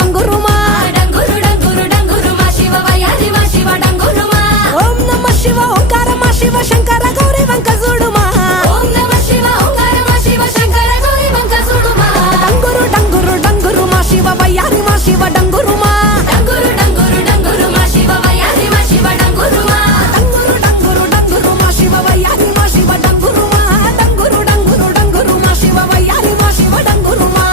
డంగురుమా డంగురు డంగురు డంగురుమా శివ వయ్యారి మా శివ డంగురుమా ఓం నమ శివ ఓంకారమా శివ శంకర గౌరీ వంక చూడుమా ఓం నమ శివ ఓంకారమా శివ శంకర గౌరీ వంక చూడుమా డంగురు డంగురు డంగురుమా శివ వయ్యారి మా శివ డంగురుమా డంగురు డంగురు డంగురుమా శివ వయ్యారి మా శివ డంగురుమా డంగురు డంగురు డంగురుమా శివ వయ్యారి మా శివ డంగురుమా డంగురు డంగురు డంగురుమా శివ వయ్యారి మా శివ డంగురుమా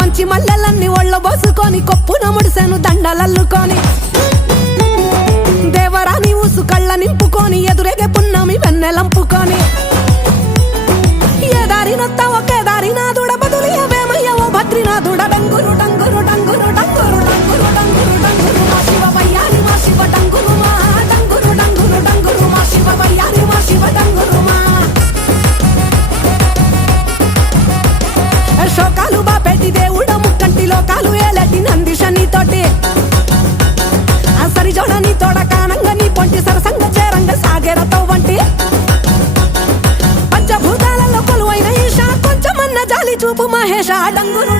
మంచి మల్లెలన్నీ ఒళ్ళ బోసుకొని కొప్పున ముడిసెను దండలల్లుకొని దేవరాని ఊసు కళ్ళ నింపుకొని ఎదురేగే పున్నమి వెన్నెలంపుకొని ఏ దారినొత్త ఒకే దారినాథుడ బదులియవేమయ్య ఓ భద్రినాథుడ డంగురు డంగురు డంగురు డంగురు డంగురు డంగురు డంగురు మా శివ వయ్యారి మా శివ డంగురు మా డంగురు డంగురు డంగురు మా శివ వయ్యారి మా శివ డంగురు మా శోకాలు బాపెట్టి దేవుడ ముక్కంటి లోకాలు ఏలటి నందిషని తోటి సరి జోడని తోడ కానంగా నీ పొంటి సరసంగ చేరంగ సాగేరతో వంటి పంచభూతాలలో కొలువైన ఈశ కొంచెమన్న జాలి చూపు మహేష డంగురు